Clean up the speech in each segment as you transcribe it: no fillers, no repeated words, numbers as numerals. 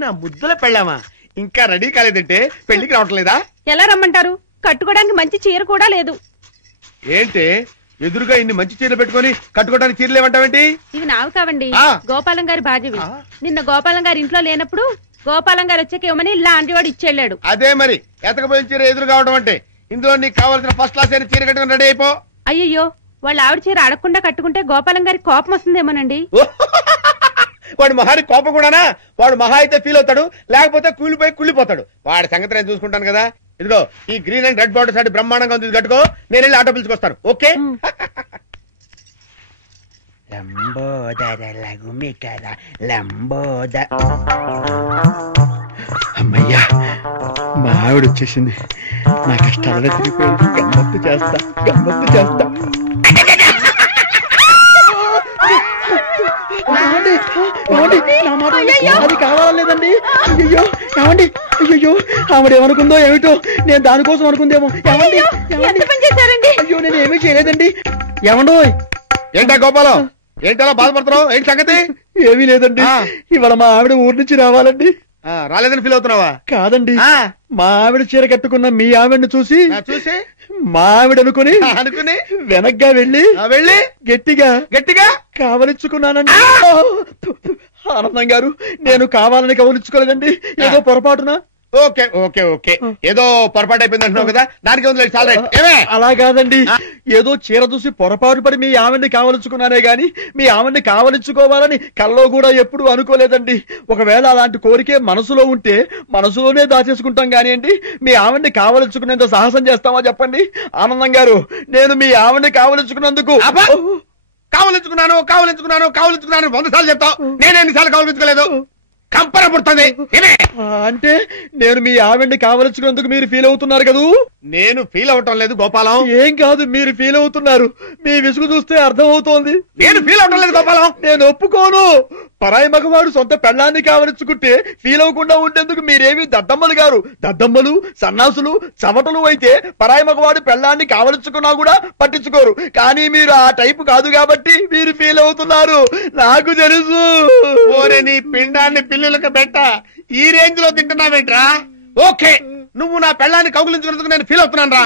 నా ముద్దుల పెళ్ళామా ఇంకా రెడీ కాలేదంటే పెళ్లికి రావట్లేదా? ఎలా రమ్మంటారు? కట్టుకోవడానికి మంచి చీర కూడా లేదు. ఏంటి ఎదురుగా ఇన్ని మంచి చీరలు పెట్టుకుని కట్టుకోవడానికి చీరలు ఏమంటావేంటి? ఇవి నావి కావండి, గోపాలం గారి బాధ్యవి. నిన్న గోపాలం గారి ఇంట్లో లేనప్పుడు గోపాలం గారు వచ్చాక ఇవ్వమని లాంటి వాడు ఇచ్చేళ్ళాడు. అదే మరి ఎతకపోయిన చీర ఎదురు కావడం అంటే. ఇందులో నీకు కావాల్సిన ఫస్ట్ క్లాస్ అయిన చీర కట్టుకుని రెడీ అయిపో. అయ్యయ్యో, వాళ్ళ ఆవిడ చీర అడగకుండా కట్టుకుంటే గోపాలం గారికి కోపం వస్తుందేమోనండి. వాడు మహాని కోపం కూడానా? వాడు మహా అయితే ఫీల్ అవుతాడు, లేకపోతే కూలిపోయి కుళ్ళిపోతాడు. వాడి సంగతి నేను చూసుకుంటాను కదా. ఇదిగో ఈ green and red border sorry బ్రహ్మాండంగా ఉంది, కట్టుకో. నేను వెళ్ళి ఆటో పిలుచుకొస్తాను. ఓకే? అమ్మయ్యా, మా ఆవిడ వచ్చేసింది. నా కష్టాలనే తిరిగిపోయింది. గమ్మత్తు చేస్తా. అది కావాలేదండి. అయ్యో ఏమండి, అయ్యో ఆవిడ ఏమనుకుందో ఏమిటో, నేను దానికోసం అనుకుందేమో. అయ్యో నేను ఏమీ చేయలేదండి. ఏమండో? ఏంటా గోపాలం, ఏంటలా బాధపడుతున్నావు? ఏంటి సంగతి? ఏమీ లేదండి, ఇవాళ మా ఆవిడ ఊరి నుంచి రావాలండి. రాలేదని ఫీల్ అవుతున్నావా? కాదండి, మా ఆవిడ చీర కట్టుకున్న మీ ఆవిడని చూసి మా ఆవిడ అనుకుని వెనక్గా వెళ్ళి గట్టిగా కావలించుకున్నానండి. ఆనందం గారు, నేను కావాలని కవలించుకోలేదండి, ఏదో పొరపాటున. ఓకే ఓకే ఓకే, ఏదో పొరపాటు అయిపోయింది అంటున్నావు కదా, దానికి ఉంది చాలా. అలా కాదండి, ఏదో చీర చూసి పొరపాటు పడి మీ ఆవిడ్ని కావలించుకున్నానే గాని మీ ఆవిడ్ని కావలించుకోవాలని కల్లో కూడా ఎప్పుడు అనుకోలేదండి. ఒకవేళ అలాంటి కోరికే మనసులో ఉంటే మనసులోనే దాచేసుకుంటాం కానివ్వండి, మీ ఆవిడ్ని కావలించుకునేంత సాహసం చేస్తామా చెప్పండి? ఆనందం గారు, నేను మీ ఆవిడ్ని కావలించుకున్నందుకు కావలించుకున్నాను 100 సార్లు చెప్తావు. నేను ఎన్నిసార్లు కావలించుకోలేదు? కంపర పుడుతుంది అంటే నేను మీ ఆవిడ్ని కావలించుకున్నందుకు మీరు ఫీల్ అవుతున్నారు కదూ? నేను ఫీల్ అవటం లేదు గోపాలం. ఏం కాదు, మీరు ఫీల్ అవుతున్నారు. మీ విసుగు చూస్తే అర్థం అవుతోంది. నేను ఫీల్ అవటం లేదు గోపాలం. నేను ఒప్పుకోను. పరాయి మగవాడు సొంత పెళ్ళాన్ని కావలించుకుంటే ఫీల్ అవ్వకుండా ఉండేందుకు మీరేమి దద్దమ్మలు గారు? దద్దమ్మలు, సన్నాసులు, చవటలు అయితే పరాయి మగవాడు పెళ్ళాన్ని కావలించుకున్నా కూడా పట్టించుకోరు. కానీ మీరు ఆ టైపు కాదు కాబట్టి మీరు ఫీల్ అవుతున్నారు. నాకు తెలుసు. ఓరే నీ పిండాన్ని పిల్లులకు పెట్ట, ఈ రేంజ్ లో తింటున్నావేంట్రా? ఓకే, నువ్వు నా పెళ్ళాన్ని కౌగులించుకున్నందుకు నేను ఫీల్ అవుతున్నాను రా.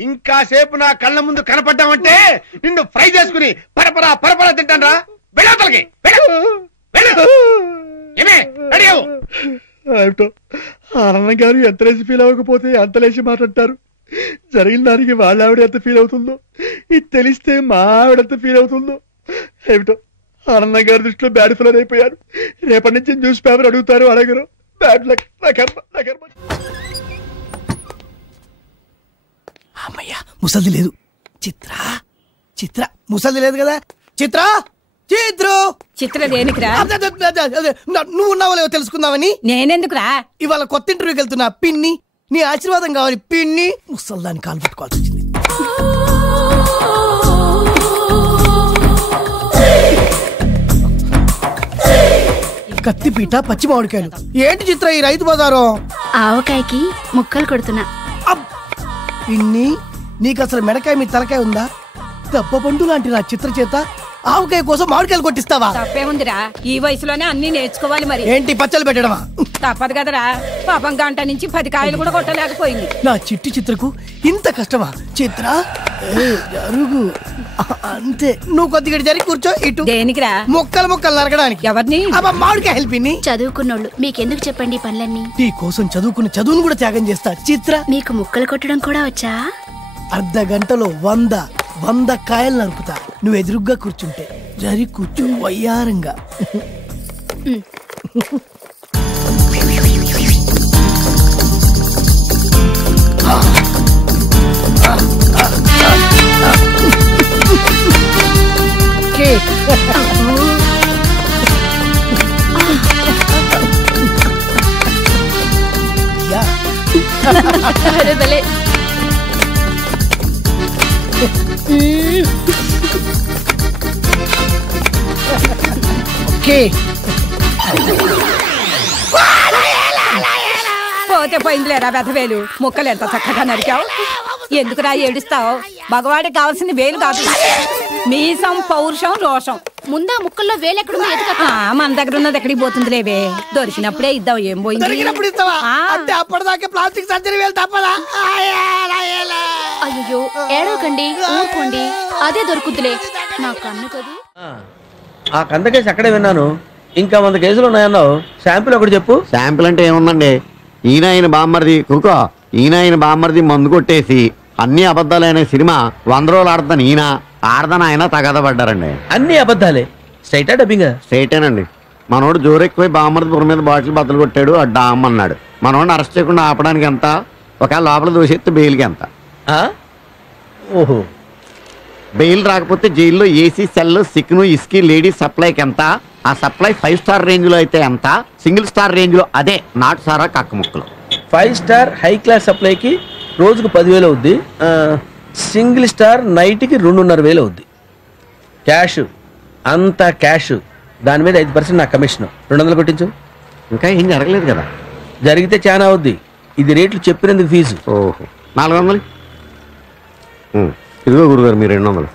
ఇంకా సేపు నా కళ్ళ ముందు కనపడ్డామంటే నిన్ను ఫ్రై చేసుకుని పరపరా తింటాను రా. వెళ్ళవతలకి ఆనందం గారు ఎంత లేచి ఫీల్ అవ్వకపోతే అంత లేచి మాట్లాడతారు. జరిగిన దానికి వాళ్ళ ఆవిడ ఎంత ఫీల్ అవుతుందో, ఇది తెలిస్తే మా ఆవిడ ఎంత ఫీల్ అవుతుందో ఏమిటో. ఆనందం గారి దృష్టిలో బ్యాడ్ ఫిలర్ అయిపోయారు. రేపటి నుంచి న్యూస్ పేపర్ అడుగుతారు, అడగరు. Bad luck. అమ్మయ్యా, ముసలి లేదు. చిత్ర ముసలి లేదు కదా. చిత్ర దేనికిరా? నువ్వు ఉన్నావో లేవో తెలుసుకుందామని. నేనెందుకురా? ఇవాళ కొత్త ఇంటర్వ్యూకి వెళ్తున్నా పిన్ని, నీ ఆశీర్వాదం కావాలి పిన్ని. ముసల్దాన్ని కాలు పట్టుకోవాల్సి వచ్చింది. కత్తిపీట, పచ్చి మామిడికాయలు. ఏంటి చిత్ర ఈ రైతు బజారు? ఆవకాయకి ముక్కలు కొడుతున్నా. పిన్ని, నీకు అసలు మెడకాయ మీ తలకాయ ఉందా? దెబ్బ పండు లాంటి నా చిత్ర చేత ఆవకాయ కోసం మామిడికాయలు కొట్టిస్తావా? తప్పేముందిరా, ఈ వయసులోనే అన్ని నేర్చుకోవాలి. మరి ఏంటి పచ్చలు పెట్టడమా? తప్పదు కదరా, పాపం గంట నుంచి 10 కాయలు కూడా కొట్టలేకపోయింది. నా చిత్రకు ఇంత కష్టమా? చిత్ర జరుగు అంతే. నువ్వు కొద్దిగా జరిగి కూర్చో. ఇటు దేనికిరా? ముక్కలు నరకడానికి. ఎవరిని? మామిడికాయ హెల్పిని. చదువుకున్నోళ్ళు మీకెందుకు చెప్పండి పనులన్నీ? నీ కోసం చదువుకున్న చదువును కూడా త్యాగం చేస్తా. చిత్ర, మీకు ముక్కలు కొట్టడం కూడా వచ్చా? అర్ధ గంటలో 100 కాయలు నరుకుతా. నువ్వు ఎదురుగ్గా కూర్చుంటే. జరి కూర్చో వయ్యారంగా. ఓకే, పోతే పోయిందిలేరా వెధవేలు. ముక్కలు ఎంత చక్కగా నరికావు. ఎందుకురా ఏడుస్తావు? మగవాడికి కావాల్సింది వేలు కాదు, మీసం, పౌరుషం, రోషం. ముందా ముక్కల్లో వేలు ఎక్కడుందో ఎదుక. మన దగ్గర ఉన్నది ఎక్కడికి పోతుంది లేవే. దొరికినప్పుడే ఇద్దాం. ఏం పోయింది? అంటే అప్పటిదాకా ప్లాస్టిక్ సర్జరీ వేలు తప్పదా? అయ్యో ఏడవకండి, ఊరుకోండి, అదే దొరుకుతులే. నా కన్ను కదూ. ఆ కంద కేసు అక్కడే విన్నాను. ఇంకా 100 కేసులు ఉన్నాయన్నావు. శాంపుల్ ఒకటి చెప్పు. శాంపుల్ అంటే ఏముందండి, ఈయన బామ్మర్ది కుకో, ఈయన బామ్మర్ది మందు కొట్టేసి అన్ని అబద్ధాలైన సినిమా 100 రోజులు ఆడతాను. ఈయన ఆడదాని ఆయన తగద పడ్డారండి. అన్ని అబద్ధాలే. స్ట్రైటా డబ్బింగ్? స్ట్రైటేనండి. మనోడు జోరెక్కుపోయి బామ్మర్ది బుర్ర మీద బాటిల్ బద్దలు కొట్టాడు. ఆ డామ్ అన్నాడు. మనోడిని అరెస్ట్ చేయకుండా ఆపడానికి ఎంత, ఒకవేళ లోపల దూసేస్తే బెయిల్కి ఎంత. ఓహో, బెయిల్ రాకపోతే జైల్లో ఏసీ సెల్, సిక్ను, ఇస్కీ, లేడీస్ సప్లైకి ఎంత, ఆ సప్లై 5 స్టార్ రేంజ్ లో అయితే ఎంత, సింగిల్ స్టార్ రేంజ్ లో అదే నాటు సారా కక్క ముక్కలు. 5 స్టార్ హై క్లాస్ సప్లైకి రోజుకు 10,000 అవుద్ది. సింగిల్ స్టార్ నైట్కి 2,500 అవుద్ది. క్యాష్ అంతా క్యాష్. దాని మీద 5% నా కమిషన్. 200 కొట్టించు. ఇంకా ఏం జరగలేదు కదా. జరిగితే చాలా అవుద్ది. ఇది రేట్లు చెప్పినందుకు ఫీజు. ఓహో, 400. ఇదిగో గురుగారు మీ 200.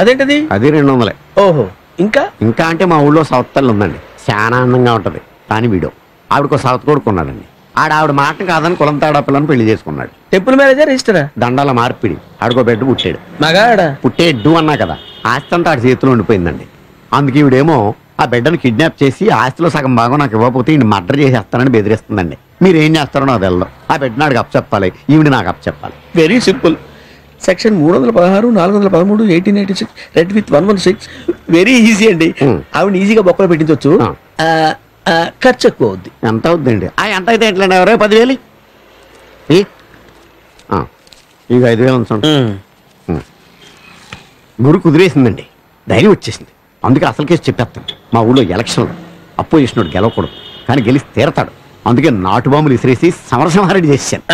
అదేంటది? అది 200. ఓహో, ఇంకా ఇంకా అంటే మా ఊళ్ళో సౌత్ ఉందండి, చాలా ఆనందంగా ఉంటది. కానీ వీడు ఆవిడకు సౌత్ కొడుకున్నాడండి. ఆవిడ మాట కాదని కులం తేడా పిల్లని పెళ్లి చేసుకున్నాడు. Temple manager రిజిస్టరా? దండాల మార్పిడి. ఆడికో బిడ్డ పుట్టాడు. మగాడా? పుట్టేడ్డు అన్నా కదా. ఆస్తి అంతా ఆడి చేతిలో ఉండిపోయిందండి. అందుకే ఈవిడేమో ఆ బిడ్డను కిడ్నాప్ చేసి ఆస్తిలో సగం భాగం నాకు ఇవ్వకపోతే ఈయన మర్డర్ చేసేస్తానని బెదిరిస్తుందండి. మీరేం చేస్తారో నాకు తెలదు. ఆ బిడ్డ నాడికి అప్పచెప్పాలి, ఈవిడ నాకు అప్పచెప్పాలి. Very simple. Section 316, 413, 1886, read with 116. Very easy అండి. ఆవిడ ఈజీగా బొక్కలో పెట్టించవచ్చు. ఖర్చు ఎక్కువ అవుద్ది. ఎంత అవుద్దండి? ఎంత అయితే ఎట్లండి? ఎవరో 10,000. ఇక 5,000 ఉంచండి. గురు కుదిరేసిందండి, ధైర్యం వచ్చేసింది. అందుకే అసలు కేసు చెప్పేస్తాను. మా ఊళ్ళో ఎలక్షన్లు అపోజిషన్ గెలవకూడదు, కానీ గెలిచి తీరతాడు. అందుకే నాటు బాంబులు ఇసిరేసి సమరసింహారెడ్డి చేశాను.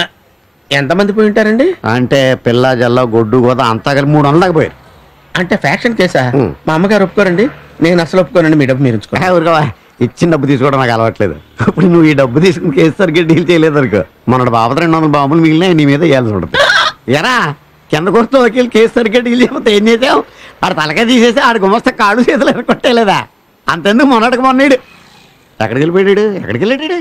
ఎంతమంది పోయి ఉంటారండి? అంటే పిల్ల జల్ల గొడ్డు గోద అంతా కలిపి 300 దాకా పోయారు. అంటే ఫ్యాక్షన్ కేసా? మా అమ్మగారు ఒప్పుకోరండి. నేను అసలు ఒప్పుకోనండి. మీ డబ్బు మీరు ఉంచుకోవాలి. ఇచ్చిన డబ్బు తీసుకోవడం నాకు అలవాట్లేదు. ఇప్పుడు నువ్వు ఈ డబ్బు తీసుకుని కేసు సరిగ్గా డీల్ చేయలేదు అనుకో, మన బాబు 200 బాంబులు మిగిలిన నీ మీద వేయాల్సి ఉంటుంది. ఎరా కింద కొడుతూ వకీలు కేసు సరిగ్గా డీల్ చేయకపోతే ఏం చేసావు? ఆడు తలకాయ తీసేసి ఆడు గుమస్తా కాడు చేతులు కొట్టేలేదా? అంతెందుకు మొన్నటికి మొన్నడు ఎక్కడికి వెళ్ళిపోయాడు?